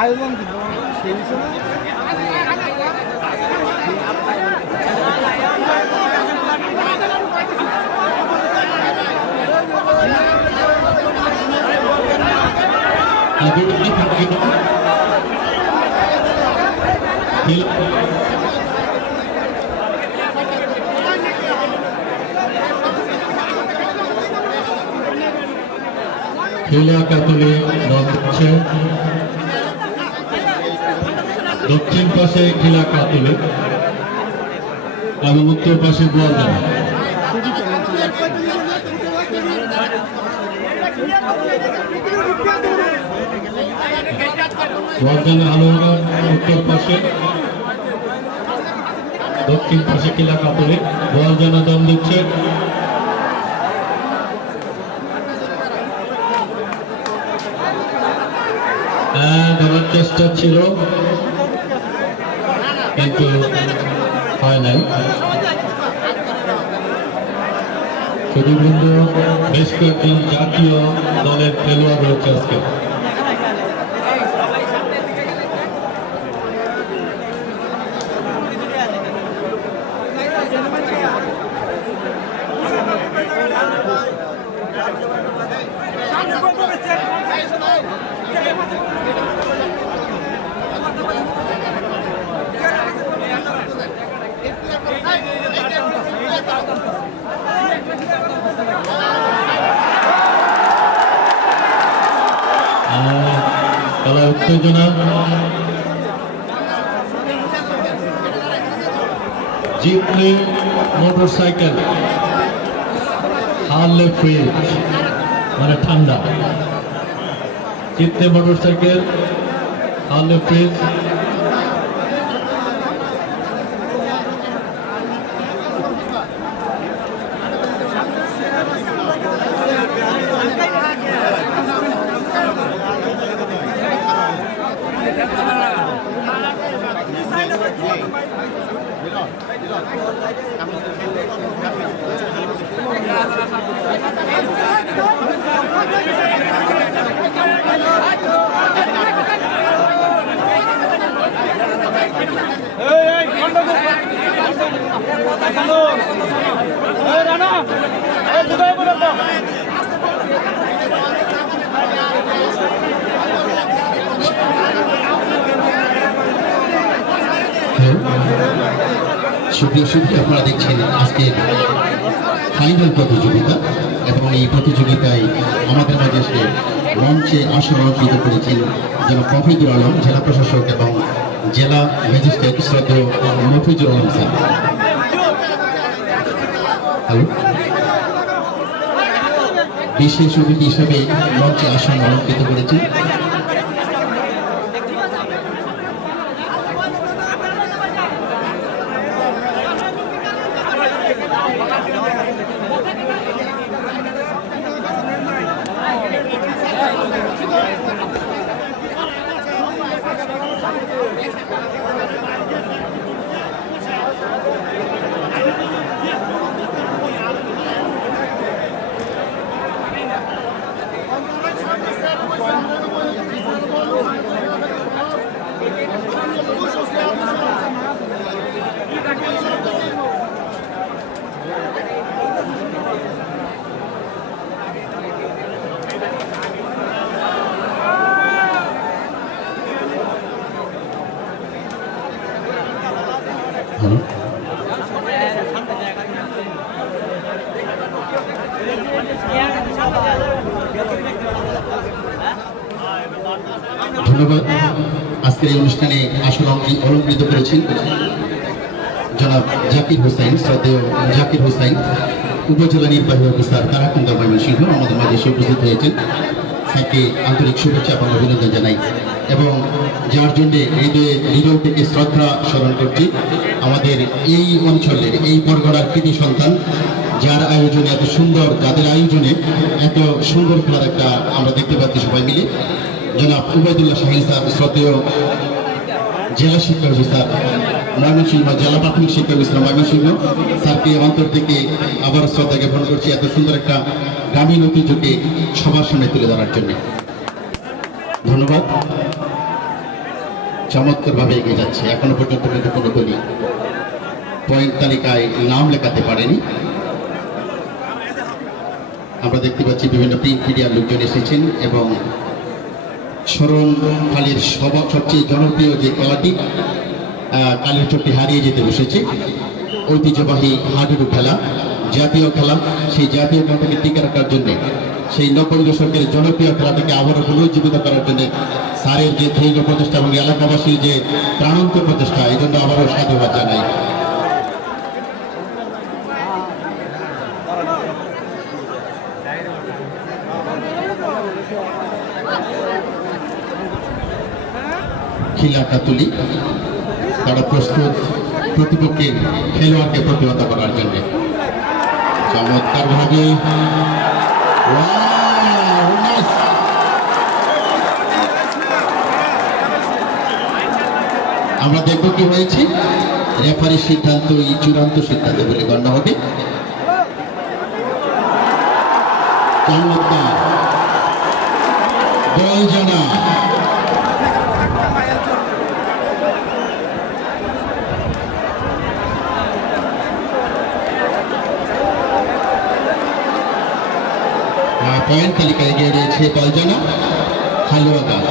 আয়োজন সেই হিসেবে কাতুলে হচ্ছে দক্ষিণ পাশে খিলা কাতুলে এবং উত্তর পাশে গোয়ালদানা। গোয়ালদানা আলোরা উত্তর পাশে, দক্ষিণ পাশে খিলা কাতুলে। গোয়ালদানা দম দিচ্ছে, ধরার চেষ্টা ছিল কিন্তু হয় নাই। সুদীবৃন্দ বেশ কয়েকজন জাতীয় দলের খেলোয়াড় রয়েছে আজকে। খেলার উত্তেজনা, জিতলে মোটরসাইকেল, হারলে ফ্রিজ মানে ঠান্ডা। জিতলে মোটরসাইকেল, হারলে ফ্রিজ। সুপ্রিয় শিল্পী, আপনারা দেখছেন আজকে ফাইনাল প্রতিযোগিতা এবং এই প্রতিযোগিতায় আমাদের মাঝে এসে মঞ্চে আসন অলঙ্কৃত করেছেন জনাব মফিজুর আলম, জেলা প্রশাসক এবং জেলা ম্যাজিস্ট্রেট শ্রদ্ধেয় মফিজুর আলম স্যার। হ্যালো, বিশেষ অতিথি হিসেবে মঞ্চে আসন অলঙ্কৃত করেছেন ধন্যবাদ। আজকের এই অনুষ্ঠানে আসন অলঙ্কৃত করেছেন জনাব জাকির হোসেন, শ্রদ্ধেয় জাকির হোসেন, উপজেলা নির্বাহী অফিসার কারাখন্দ ময়মনসিংহ আমাদের মাঝে এসে উপস্থিত হয়েছেন। স্যারকে আন্তরিক শুভেচ্ছা এবং অভিনন্দন জানাই এবং যার জন্যে হৃদয় থেকে শ্রদ্ধা স্মরণ করছি আমাদের এই অঞ্চলের এই বরগড়ার কৃতি সন্তান, যার আয়োজনে এত সুন্দর, যাদের আয়োজনে এত সুন্দর খেলার একটা আমরা দেখতে পাচ্ছি সবাই মিলে, জনাব উবাইদুল্লাহ শাহীন স্যার, শ্রদ্ধেয় জেলা শিক্ষা অফিসার ময়মনসিংহ, জেলা প্রাথমিক শিক্ষা অফিসার ময়মনসিংহ স্যারকে অন্তর থেকে আবার শ্রদ্ধা জ্ঞাপন করছি এত সুন্দর একটা গ্রামীণ ঐতিহ্যকে সবার সামনে তুলে ধরার জন্য। ধন্যবাদ। চমৎকারভাবে এগিয়ে যাচ্ছে। এখনো পর্যন্ত কিন্তু কোনো দলই পয়েন্ট তালিকায় নাম লেখাতে পারেনি। আমরা দেখতে পাচ্ছি বিভিন্ন প্রিন্ট মিডিয়ার লোকজন এসেছেন এবং শরণখালীর সবচেয়ে জনপ্রিয় যে খেলাটি কালের চোখটি হারিয়ে যেতে বসেছে, ঐতিহ্যবাহী হাডুডু খেলা, জাতীয় খেলা। সেই জাতীয় খেলাটাকে টিকে রাখার জন্য, সেই 90 দশকের জনপ্রিয় খেলাটাকে আবারও পুনরুজ্জীবিত করার জন্য স্যারের যে দীর্ঘ প্রচেষ্টা এবং এলাকাবাসীর যে প্রাণান্ত প্রচেষ্টা, এই জন্য আবারও সাধুবাদ জানাই। খিলা কাতুলি তারা প্রস্তুত প্রতিপক্ষের খেলোয়াড়কে প্রতিহত করার জন্য। চমৎকার ভাবে আমরা দেখব কি হয়েছে। রেফারির সিদ্ধান্ত এই চূড়ান্ত সিদ্ধান্ত বলে গণ্য হবে। চমৎকার বল জানা পয়েন্ট তালিকায় এগিয়ে রয়েছে বলজানা হালুয়াঘাট।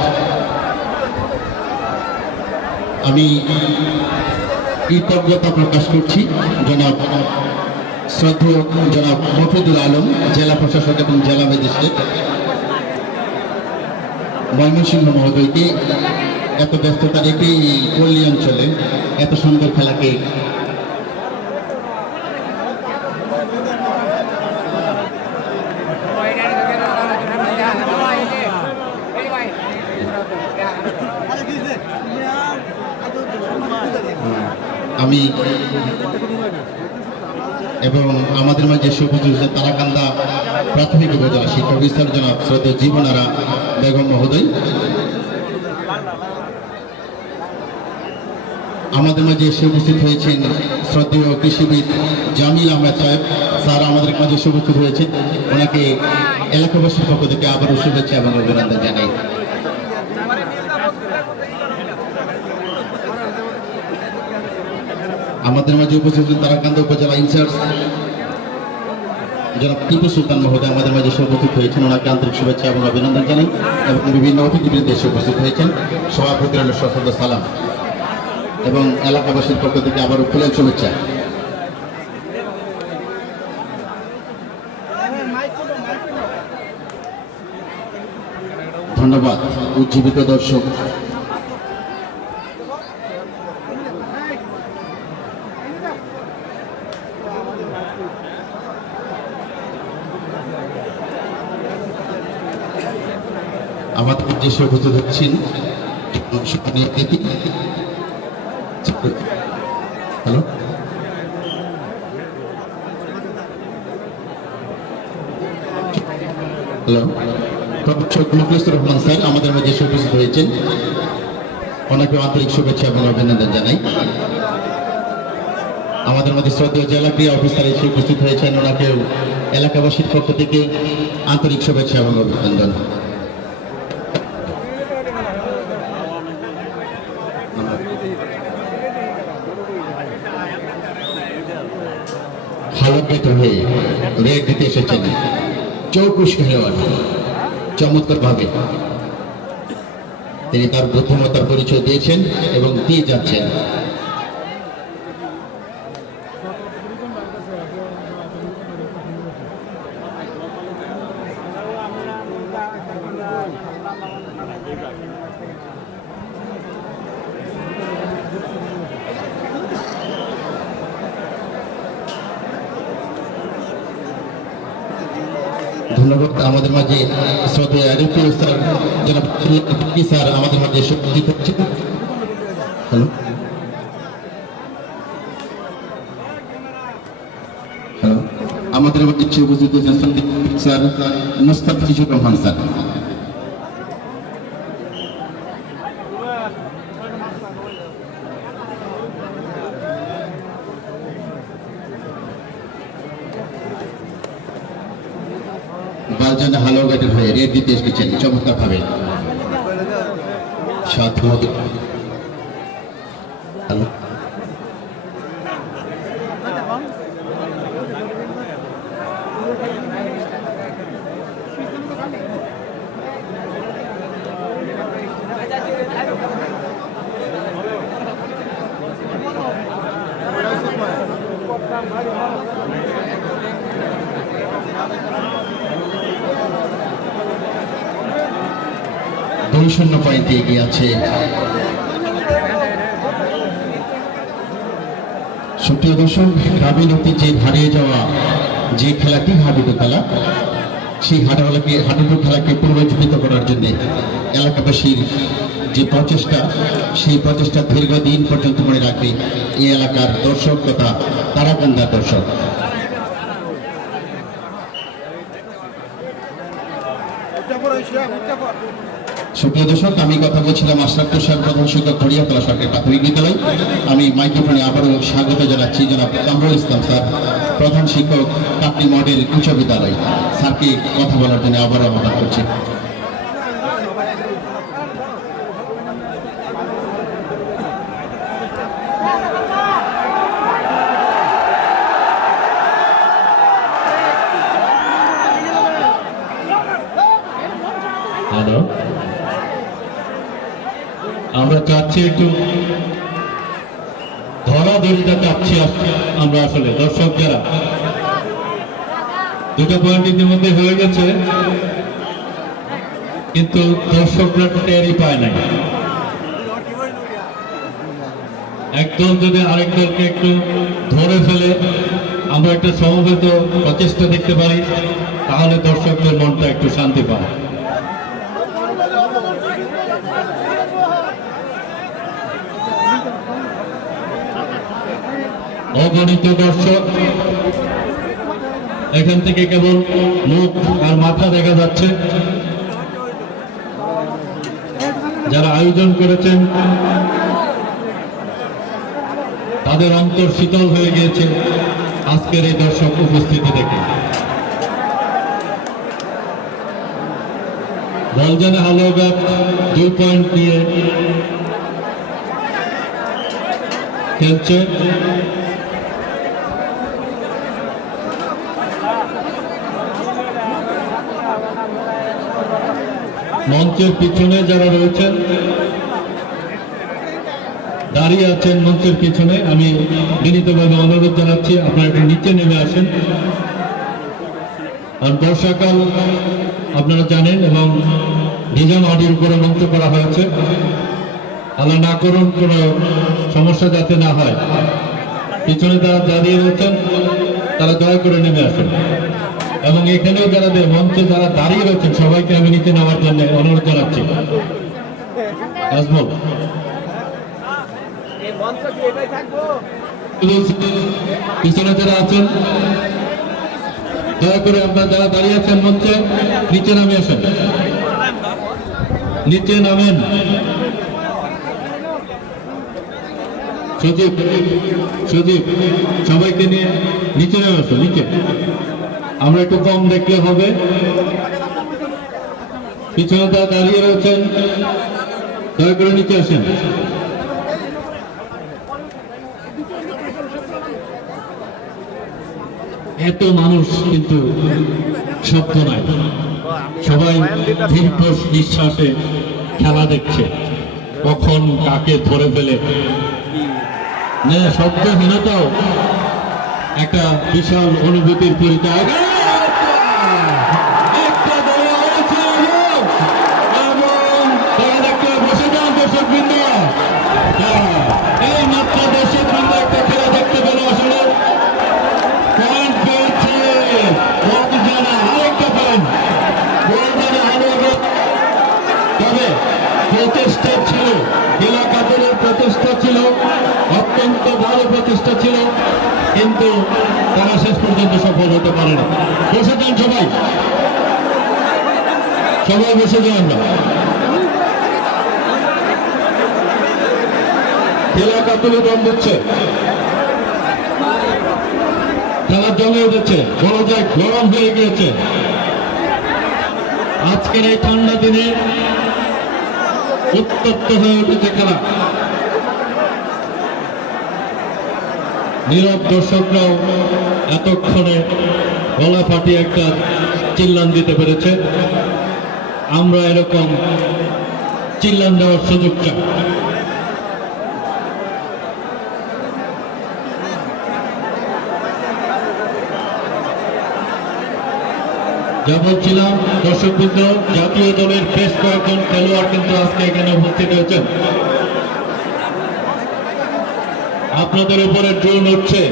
আমি কৃতজ্ঞতা প্রকাশ করছি জনাব শ্রদ্ধেয় জনাব মফিদুল আলম, জেলা প্রশাসক এবং জেলা ম্যাজিস্ট্রেট ময়মনসিংহ মহোদয়কে এত ব্যস্ততা রেখে এই পল্লী অঞ্চলে এত সুন্দর খেলাকে আমি এবং আমাদের মাঝে উপস্থিত হয়েছে তারাকান্দা প্রাথমিক উপজেলা শিক্ষা বিস্তার জনাব শ্রদ্ধেয় জীবনারা বেগম মহোদয়। আমাদের মাঝে এসে উপস্থিত হয়েছেন শ্রদ্ধেয় কৃষিবিদ জামিল আহমেদ সাহেব, স্যার আমাদের মাঝে এসে উপস্থিত হয়েছেন। ওনাকে এলাকাবাসীর পক্ষ থেকে আবারও শুভেচ্ছা এবং অভিনন্দন জানাই। আমাদের মাঝে উপস্থিত তারাকান্দা উপজেলা ইনচার্জ জনাব টিপু সুলতান মহোদয় আমাদের মাঝে এসে উপস্থিত হয়েছেন। ওনাকে আন্তরিক শুভেচ্ছা এবং অভিনন্দন জানাই এবং বিভিন্ন অতিথিবৃন্দ এসে উপস্থিত হয়েছেন। সভাপতির হল সশ্রদ্ধ সালাম এবং এলাকাবাসীর পক্ষ থেকে আবারও ফুলেল শুভেচ্ছা। ধন্যবাদ উজ্জীবিত দর্শক। আমাদের উদ্দেশ্যে উপস্থিত হচ্ছেন hello hello professor Mukhlisur Rahman sir আমাদের মাঝে এসে উপস্থিত হয়েছেন। ওনাকে আন্তরিক শুভেচ্ছা এবং অভিনন্দন জানাই। আমাদের মধ্যে শ্রদ্ধেয় জেলা ক্রীড়া অফিসার এসে উপস্থিত হয়েছেন। ওনাকেও এলাকাবাসীর পক্ষ থেকে আন্তরিক শুভেচ্ছা এবং অভিনন্দন। হালকাত হয়ে রেড দিতে এসেছেন চৌকুশ খেলোয়াড়। চমৎকার ভাবে তিনি তার বুদ্ধিমত্তার পরিচয় দিয়েছেন এবং দিয়ে যাচ্ছেন। ধন্যবাদ। আমাদের মাঝে শ্রদ্ধেয় আরিফুল স্যার জনাব স্যার আমাদের মাঝে উপস্থিত হচ্ছেন। হ্যালো হ্যালো আমাদের মাঝে উপস্থিত হচ্ছেন স্যার মুস্তাফিজুর রহমান স্যার। বালজানা হালুয়াঘাটের হয়ে রেড দিতে এসেছেন চমৎকার ভাবে। হ্যালো দুই শূন্য পয়েন্টে এগিয়ে আছে সুপ্রিয় দর্শক গ্রামীণ ঐতিহ্যের হারিয়ে যাওয়া যে খেলাটি হাডুডু খেলা সেই হাডুডু খেলাকে পুনরুজ্জীবিত করার জন্য এলাকাবাসীর যে প্রচেষ্টা সেই প্রচেষ্টা দীর্ঘদিন পর্যন্ত মনে রাখবে এই এলাকার দর্শক তথা তারাকান্দার দর্শক। সুপ্রিয় দর্শক আমি কথা বলছিলাম আশরাফ তুষার প্রধান শিক্ষক ঘড়িয়াতলা সরকারি প্রাথমিক বিদ্যালয়। আমি মাইক্রোফোনে আবারও স্বাগত জানাচ্ছি জনাব কামরুল ইসলাম স্যার প্রধান শিক্ষক কাপড়ি মডেল উচ্চ বিদ্যালয় স্যারকে কথা বলার জন্য আবারও আমন্ত্রণ করছি। হ্যালো, আমরা চাচ্ছি একটু ধরাধরিটা চাচ্ছি আমরা আসলে দর্শক যারা দুটো পয়েন্ট ইতিমধ্যে হয়ে গেছে কিন্তু দর্শকরা টেরই পায় নাই। একদল যদি আরেক দলকে একটু ধরে ফেলে আমরা একটা সমবেত প্রচেষ্টা দেখতে পারি তাহলে দর্শকদের মনটা একটু শান্তি পায়। অগণিত দর্শক এখান থেকে কেবল মুখ আর মাথা দেখা যাচ্ছে। যারা আয়োজন করেছেন তাদের অন্তর শীতল হয়ে গিয়েছে আজকের এই দর্শক উপস্থিতি দেখে। বলজানে হালুয়াঘাট 2 পয়েন্ট নিয়ে খেলছে। মঞ্চের পিছনে যারা রয়েছেন দাঁড়িয়ে আছেন মঞ্চের পিছনে আমি বিনীতভাবে অনুরোধ জানাচ্ছি আপনারা একটু নিচে নেমে আসেন। আর বর্ষাকাল আপনারা জানেন এবং নিজাম হাডির উপরে মঞ্চ করা হয়েছে। আল্লাহ না করুন কোনো সমস্যা যাতে না হয়। পিছনে যারা দাঁড়িয়ে রয়েছেন তারা দয়া করে নেমে আসেন এবং এখানেও যারা মঞ্চে যারা দাঁড়িয়ে রয়েছেন সবাইকে আমি নিচে নেওয়ার জন্য অনুরোধ জানাচ্ছি। আজমল পিছনে যারা আছেন দয়া করে আপনারা যারা দাঁড়িয়ে আছেন মঞ্চে নিচে নামে আসেন, নিচে নামেন। সজীব সজীব সবাইকে নিয়ে নিচে নেমে আসো, নিচে। আমরা একটু কম দেখলে হবে। পিছনে যারা দাঁড়িয়ে রয়েছেন দয়া করে নিচে আসেন। এত মানুষ কিন্তু শব্দ নাই, সবাই দীর্ঘ নিঃশ্বাসে খেলা দেখছে কখন কাকে ধরে ফেলে। শব্দহীনতাও একটা বিশাল অনুভূতির পরিচয়। বসে যান দর্শকবৃন্দ, এই মাত্র দর্শকবৃন্দ একটা খেলা দেখতে পেল। আসলে পয়েন্ট পেয়েছে আরেকটা পয়েন্ট তবে প্রচেষ্টা ছিল, এলাকা দলের প্রচেষ্টা ছিল, অত্যন্ত ভালো প্রচেষ্টা ছিল, কিন্তু তারা শেষ পর্যন্ত সফল হতে পারে না। বসে যান সবাই, সবাই বসে যান। আমরা খেলা কাতুলে দম দিচ্ছে, খেলা জমে উঠেছে, বলা যায় গরম হয়ে গিয়েছে। আজকের এই ঠান্ডা দিনে উত্তপ্ত হয়ে উঠেছে খেলা। নীরব দর্শকরাও এতক্ষণে গলা ফাটিয়ে একটা চিল্লান দিতে পেরেছে। আমরা এরকম চিল্লান দেওয়ার সুযোগ চাই। যা বলছিলাম দর্শকবৃন্দ, জাতীয় দলের বেশ কয়েকজন খেলোয়াড় কিন্তু আজকে এখানে উপস্থিত হয়েছেন। আপনাদের উপরে ড্রোন উঠছে,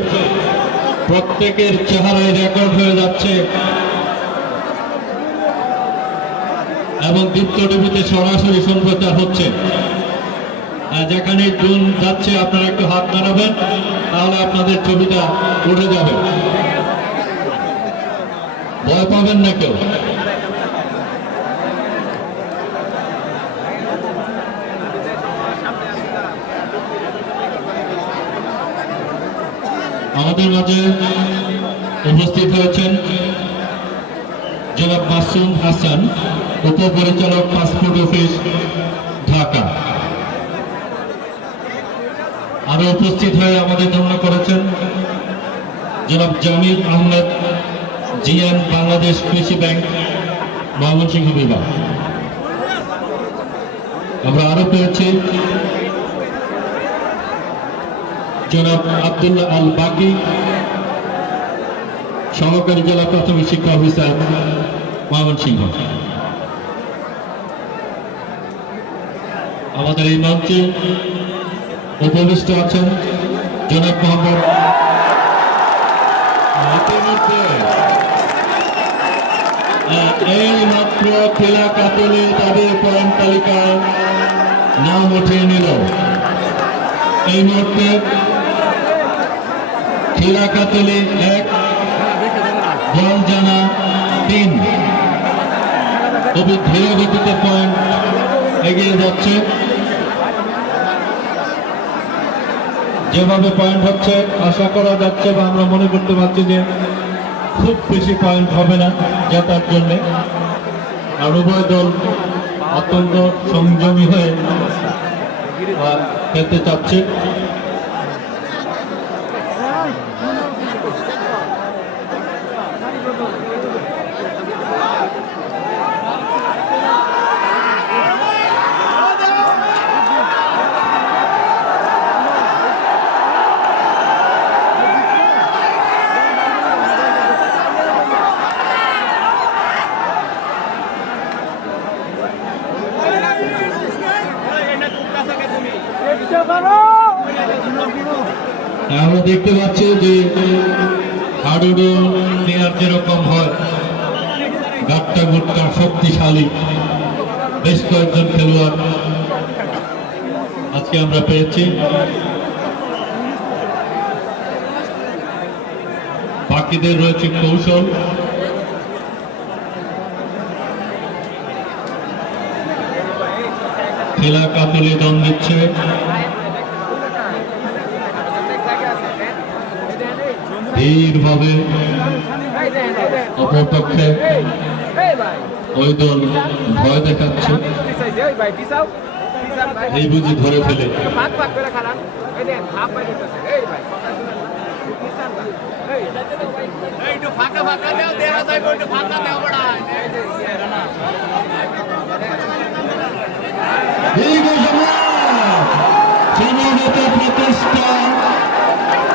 প্রত্যেকের চেহারায় রেকর্ড হয়ে যাচ্ছে এবং দীপ্ত টিভিতে সরাসরি সম্প্রচার হচ্ছে। যেখানে ড্রোন যাচ্ছে আপনারা একটু হাত নাড়াবেন, তাহলে আপনাদের ছবিটা উঠে যাবে। ভয় পাবেন না কেউ। আমাদের মাঝে উপস্থিত হয়েছেন জনাব মাসুম হাসান, উপপরিচালক পাসপোর্ট অফিস, ঢাকা। আরো উপস্থিত হয়ে আমাদের জন্য করেছেন জনাব জামিল আহমেদ, জিএম, বাংলাদেশ কৃষি ব্যাংক, ময়মনসিংহ বিভাগ। আমরা আরো পেয়েছি জনাব আব্দুল্লাহ আল বাকি, সহকারী জেলা প্রাথমিক শিক্ষা অফিসার, ময়মনসিংহ। আমাদের এই মঞ্চে উপবিষ্ট আছেন জনাব মোহাম্মদ। এই মাত্র খেলা কাতলে তাদের পয়েন্ট তালিকায় নাম উঠিয়ে নিল। এই মুহূর্তে খেলা কাতলে 1, বল জানা 3, খুবই ধীরে গতিতে পয়েন্ট এগিয়ে যাচ্ছে। যেভাবে পয়েন্ট হচ্ছে আশা করা যাচ্ছে বা আমরা মনে করতে পারছি যে খুব বেশি পয়েন্ট হবে না জেতার জন্যে। আর উভয় দল অত্যন্ত সংযমী হয়ে খেলতে চাচ্ছে। আমরা দেখতে পাচ্ছি যে হাডুডু প্লেয়ার যেরকম হয়, গাট্টা গুট্টা শক্তিশালী বেশ কয়েকজন খেলোয়াড় আজকে আমরা পেয়েছি। বাকিদের রয়েছে কৌশল। খেলা কাতলে দম দিচ্ছে। ধীরভাবে অপরপক্ষে ওই দল ভয় দেখাচ্ছে, এই বুঝি ধরে ফেলে।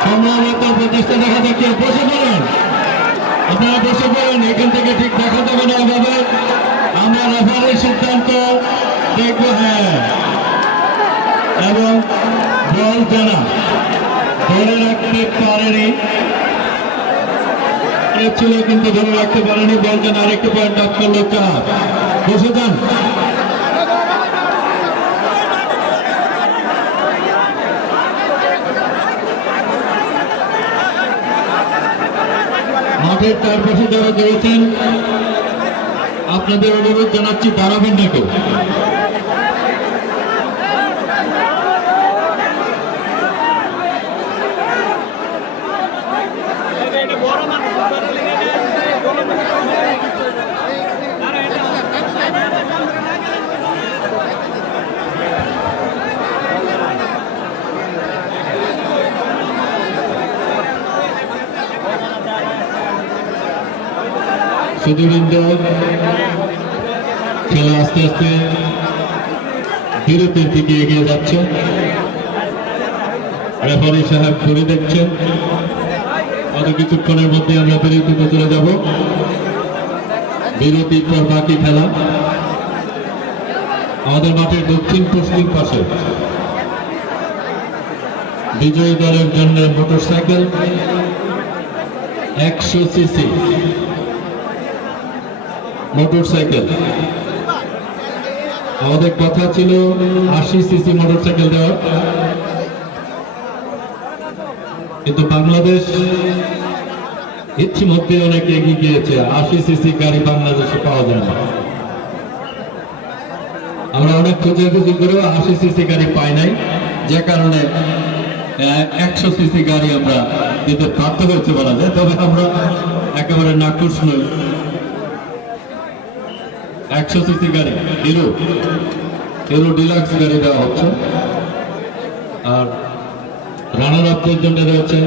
সম্ভবত প্রতিষ্ঠা দেখা যাচ্ছে। বসে পড়েন, আপনারা বসে পড়েন, এখান থেকে ঠিক দেখা যাবে না এভাবে। আমরা রেফারির সিদ্ধান্ত দেখবো। হ্যাঁ, এবং বল জানা ধরে রাখতে পারেনি, ছিল কিন্তু ধরে রাখতে পারেনি। বল জানা আরেকটু পয়েন্ট আপ করলো 4। বসে যান। মাঠের চারপাশে যারা রয়েছেন আপনাদের অনুরোধ জানাচ্ছি, দাঁড়াবেন না কেউ। সুধীবৃন্দ, খেলা আস্তে আস্তে বিরতির দিকে এগিয়ে যাচ্ছে। রেফারি সাহেব ঘুরে দেখছেন, অত কিছুক্ষণের মধ্যে আমরা বিরতিতে চলে যাব। বিরতির পর বাকি খেলা আমাদের মাঠের দক্ষিণ পশ্চিম পাশে বিজয়ী দলের জন্য মোটরসাইকেল 100 সিসি মোটরসাইকেল। আমাদের কথা ছিল 80 সিসি মোটরসাইকেল দেওয়ার, কিন্তু বাংলাদেশ ইতিমধ্যে অনেক এগিয়ে গিয়েছে। 80 সিসি গাড়ি বাংলাদেশে পাওয়া যায় না। আমরা অনেক খোঁজাখুঁজি করেও 80 সিসি গাড়ি পাই নাই, যে কারণে 100 সিসি গাড়ি আমরা দিতে বাধ্য হয়েছে বলা যায়। তবে আমরা একেবারে নাকুশ নই। 100 সিসি গাড়ি হিরো ডিলাক্স গাড়ি দেওয়া হচ্ছে। আর রানার আপদের জন্য রয়েছে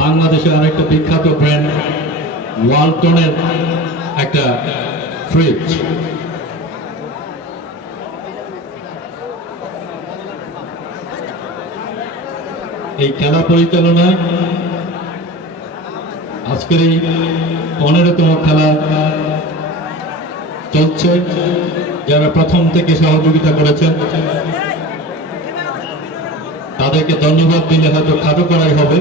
বাংলাদেশের আরেকটা বিখ্যাত ব্র্যান্ড ওয়ালটনের একটা ফ্রিজ। এই খেলা পরিচালনায় আজকের এই 15তম খেলা চলছে, যারা প্রথম থেকে সহযোগিতা করেছেন তাদেরকে ধন্যবাদ দিলে হয়তো খাটো করাই হবে।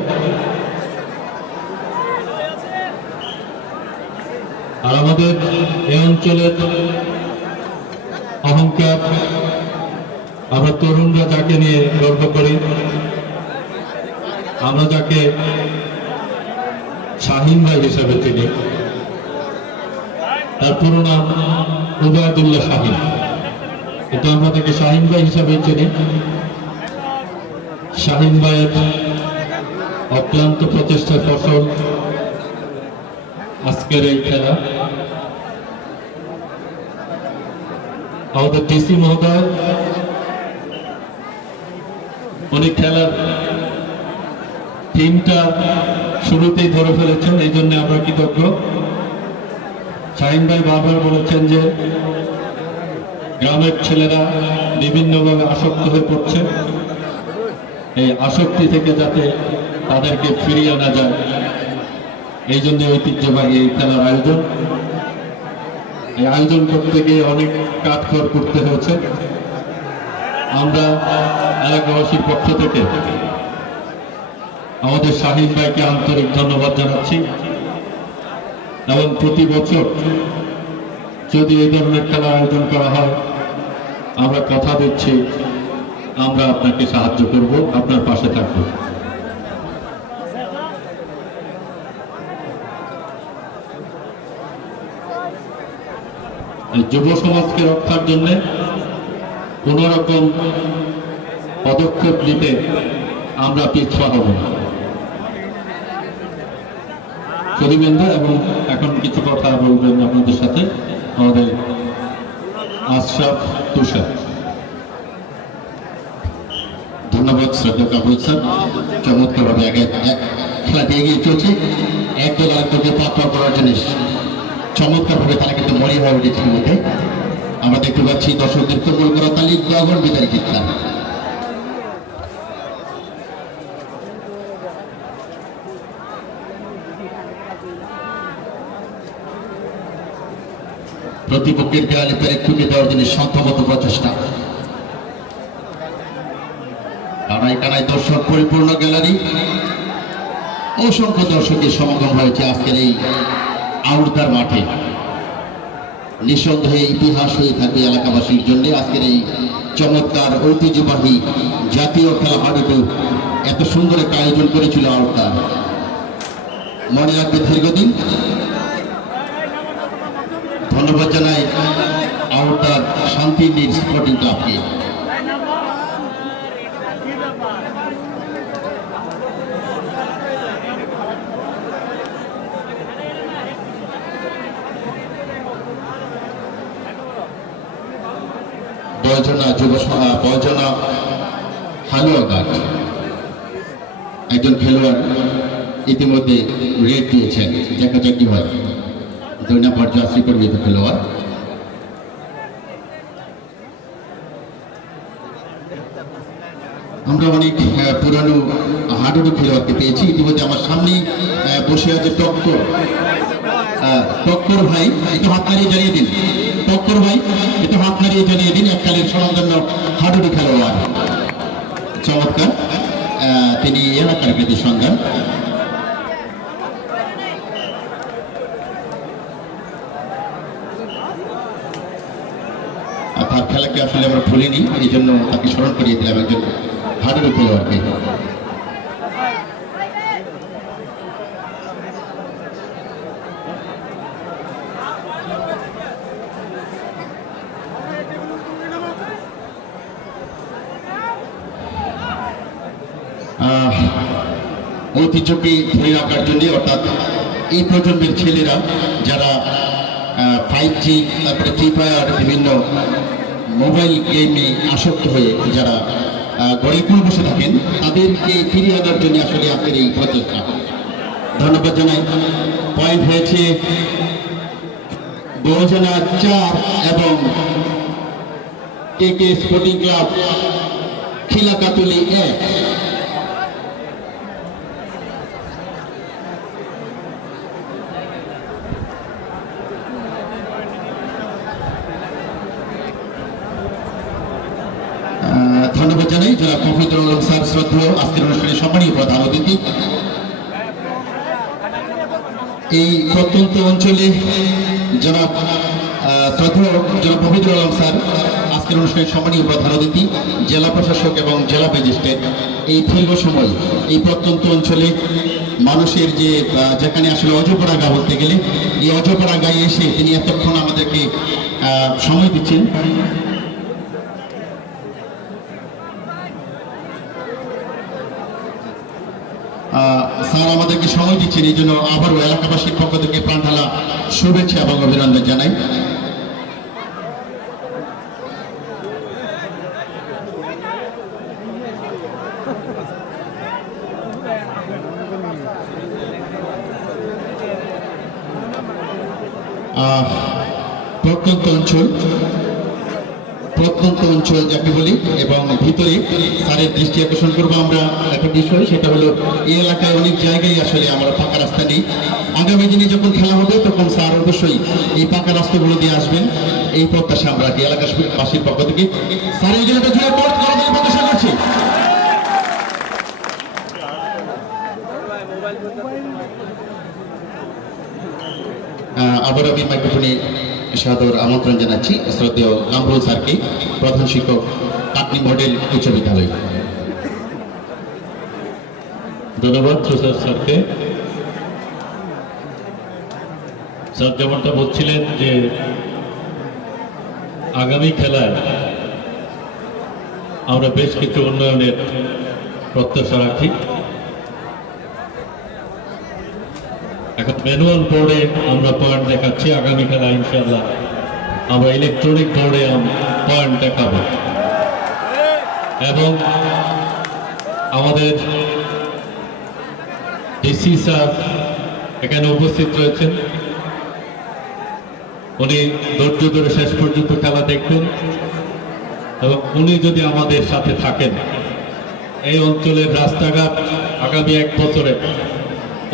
আর আমাদের এই অঞ্চলের অহংকার, আমরা তরুণরা যাকে নিয়ে গর্ব করি, আমরা যাকে শাহিন ভাই হিসাবে চিনি, তার পুরো নাম উবায়দুল্লাহ শাহিন, কিন্তু আমরা তাকে শাহিন ভাই হিসাবে চিনি। শাহিন ভাইয়ের অক্লান্ত প্রচেষ্টার ফসল আজকের এই খেলা। আমাদের ডিসি মহোদয় উনি খেলার টিমটা শুরুতেই ধরে ফেলেছেন, এই জন্য আমরা কৃতজ্ঞ। শাহিন ভাই বারবার বলেছেন যে গ্রামের ছেলেরা বিভিন্নভাবে আসক্ত হয়ে পড়ছে, এই আসক্তি থেকে যাতে তাদেরকে ফিরিয়ে আনা যায়, এই জন্য ঐতিহ্যবাহী এই খেলার আয়োজন। এই আয়োজন করতে গিয়ে অনেক কাঠখড় করতে হয়েছে। আমরা এলাকাবাসীর পক্ষ থেকে আমাদের শাহিন ভাইকে আন্তরিক ধন্যবাদ জানাচ্ছি, এবং প্রতি বছর যদি এই ধরনের খেলা আয়োজন করা হয়, আমরা কথা দিচ্ছি আমরা আপনাকে সাহায্য করব, আপনার পাশে থাকব। যুব সমাজকে রক্ষার জন্য কোন রকম পদক্ষেপ নিতে আমরা পিছপা হব না। সুধীবৃন্দ, এবং এখন কিছু কথা বলবেন আপনাদের সাথে আমাদের আশরাফ তুষার। ধন্যবাদ শ্রদ্ধা কাপুর স্যার, চমৎকারভাবে খেলাটি এগিয়ে চলছে। একদল আরেকদলকে পাত্র করার জন্য চমৎকারভাবে তারা কিন্তু মরি হয়ে উঠেছে। মধ্যে আমরা দেখতে পাচ্ছি দর্শকদের কবল করা তালি দগন বিদায় চিৎকার। প্রতিপক্ষের দেয়ালে পেরে খুঁজে দেওয়ার জন্য সাধ্যমত প্রচেষ্টা। কানায় কানায় দর্শক পরিপূর্ণ গ্যালারি, অসংখ্য দর্শকের সমাগম হয়েছে আজকের এই আউরদার মাঠে। নিঃসন্দেহে ইতিহাস হয়ে থাকবে এলাকাবাসীর জন্য আজকের এই চমৎকার ঐতিহ্যবাহী জাতীয় খেলা হাডুডু। এত সুন্দর একটা আয়োজন করেছিল আউরদার, মনে রাখবে দীর্ঘদিন। ধন্যবাদ জানাই আউরদার শান্তিনীর স্পোর্টিং ক্লাবকে। বয়জনা হালুয়াঘাট একজন খেলোয়াড় ইতিমধ্যে রেড দিয়েছেন, দেখা যাক কি হয়। দৈনা পর্যাশ্রী পরিচিত খেলোয়াড়। আমরা অনেক পুরানো হাডুডু খেলোয়াড়কে পেয়েছি। ইতিমধ্যে আমার সামনে বসে আছে টক্কর ভাই, একটু হাত নাড়িয়ে জানিয়ে দিন। টক্কর ভাই একটু হাত নাড়িয়ে জানিয়ে দিন, এককালের স্বনামধন্য হাডুডু খেলোয়াড়, চমৎকার। তিনি এলাকার কৃতি সন্ধান। তার খেলাকে আসলে আমরা ভুলিনি, এই জন্য তাকে স্মরণ করিয়ে দিলাম একজন হাডুডু খেলোয়াড়কে। ঐতিহ্যকে ধরে রাখার জন্য, অর্থাৎ এই প্রজন্মের ছেলেরা যারা 5G, তারপরে ফ্রি ফায়ার, বিভিন্ন মোবাইল গেমে আসক্ত হয়ে যারা গড়ে পুরো বসে থাকেন, তাদেরকে ফিরিয়ে আনার জন্য আসলে আপনার এই প্রচেষ্টা। ধন্যবাদ জানাই। পয়েন্ট হয়েছে বহুজনা 4 এবং KK স্পোর্টিং ক্লাব খিলাকাতুলি 1। ধন্যবাদ জানাই জনাব মফিদুল আলম স্যার, শ্রদ্ধেয় আজকের অনুষ্ঠানে সম্মানীয় প্রধান অতিথি। এই প্রত্যন্ত অঞ্চলে জনাব শ্রদ্ধেয় জনাব মফিদুল আলম স্যার আজকের অনুষ্ঠানে সম্মানীয় প্রধান অতিথি, জেলা প্রশাসক এবং জেলা ম্যাজিস্ট্রেট। এই দীর্ঘ সময় এই প্রত্যন্ত অঞ্চলে মানুষের যেখানে আসলে অজপড়া গা বলতে গেলে, এই অজপড়া গায়ে এসে তিনি এতক্ষণ আমাদেরকে সময় দিচ্ছেন। স্যার আমাদেরকে সময় দিচ্ছেন, এই জন্য আবারও এলাকাবাসীর পক্ষ থেকে প্রাণঢালা শুভেচ্ছা এবং অভিনন্দন জানাই। প্রত্যন্ত অঞ্চল যাকে বলি, এবং ভিতরে স্যারের দৃষ্টি আকর্ষণ করবো আমরা একটা বিষয়, সেটা হলো এই এলাকায় অনেক জায়গায় আসলে আমরা পাকা রাস্তা নেই। আগামী দিনে যখন খেলা হবে তখন স্যার অবশ্যই এই পাকা রাস্তাগুলো দিয়ে আসবেন, এই প্রত্যাশা আমরা এলাকাবাসীর পক্ষ থেকে স্যার এই জন্য প্রত্যাশা করছি। আবার আমি মাইক্রোফোনে সাদর আমন্ত্রণ জানাচ্ছি শ্রদ্ধেয় কামরুল স্যারকে, প্রধান শিক্ষক, কাটনি মডেল উচ্চ বিদ্যালয়। ধন্যবাদ স্যারকে। স্যার যেমনটা বলছিলেন যে আগামী খেলায় আমরা বেশ কিছু উন্নয়নের প্রত্যাশা রাখি। এখন ম্যানুয়াল বোর্ডে আমরা পয়েন্ট দেখাচ্ছি, আগামী খেলা ইনশাআল্লাহ আমরা ইলেকট্রনিক বোর্ডে পয়েন্ট দেখাবো। এবং আমাদের ডিসি স্যার এখানে উপস্থিত রয়েছেন, উনি ধৈর্য ধরে শেষ পর্যন্ত খেলা দেখবেন, এবং উনি যদি আমাদের সাথে থাকেন, এই অঞ্চলের রাস্তাঘাট আগামী 1 বছরে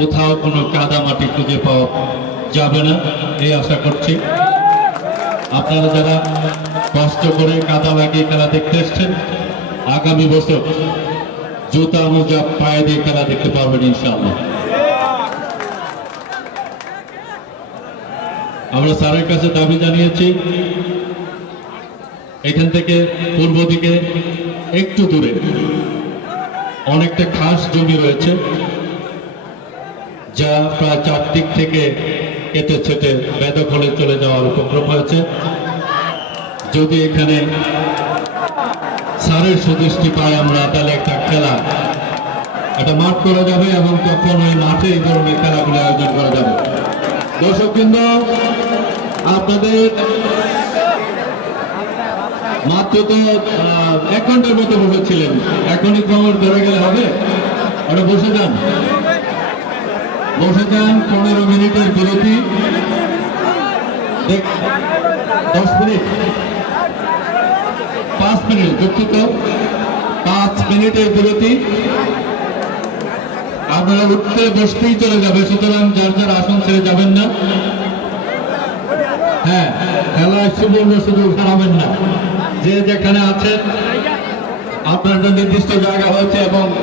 কোথাও কোনো কাদা মাটি খুঁজে পাওয়া যাবে না, এই আশা করছি। আপনারা যারা কষ্ট করে কাদা লাগিয়ে খেলা দেখতে এসছেন, আগামী বছর জুতা মোজা পায়ে দিয়ে খেলা দেখতে পারবেন ইনশাআল্লাহ। আমরা স্যারের কাছে দাবি জানিয়েছি, এখান থেকে পূর্ব দিকে একটু দূরে অনেকটা খাস জমি রয়েছে, যা প্রায় 4 দিক থেকে কেটে ছেটে বেদখলে চলে যাওয়ার উপক্রম হয়েছে। যদি এখানে স্যারের সুদৃষ্টি পাই আমরা, তাহলে একটা খেলা, একটা মাঠ করা যাবে, এবং তখন ওই মাঠে এই ধরনের খেলাগুলো আয়োজন করা যাবে। দর্শকবৃন্দ, আপনাদের মাত্র তো 1 ঘন্টার মতো বসেছিলেন, এখনই কোমর ধরে গেলে হবে? ওটা বসে যান 15 মিনিটের বিরতি। 10 মিনিট 5 মিনিট দুঃখিত 5 মিনিটের বিরতি। আপনারা উঠতে বসতেই চলে যাবে, সুতরাং যার যার আসন ছেড়ে যাবেন না। হ্যাঁ, খেলায় সুবর্ণ সুযোগ হারাবেন না। যে যেখানে আছেন আপনার নির্দিষ্ট জায়গা হয়েছে এবং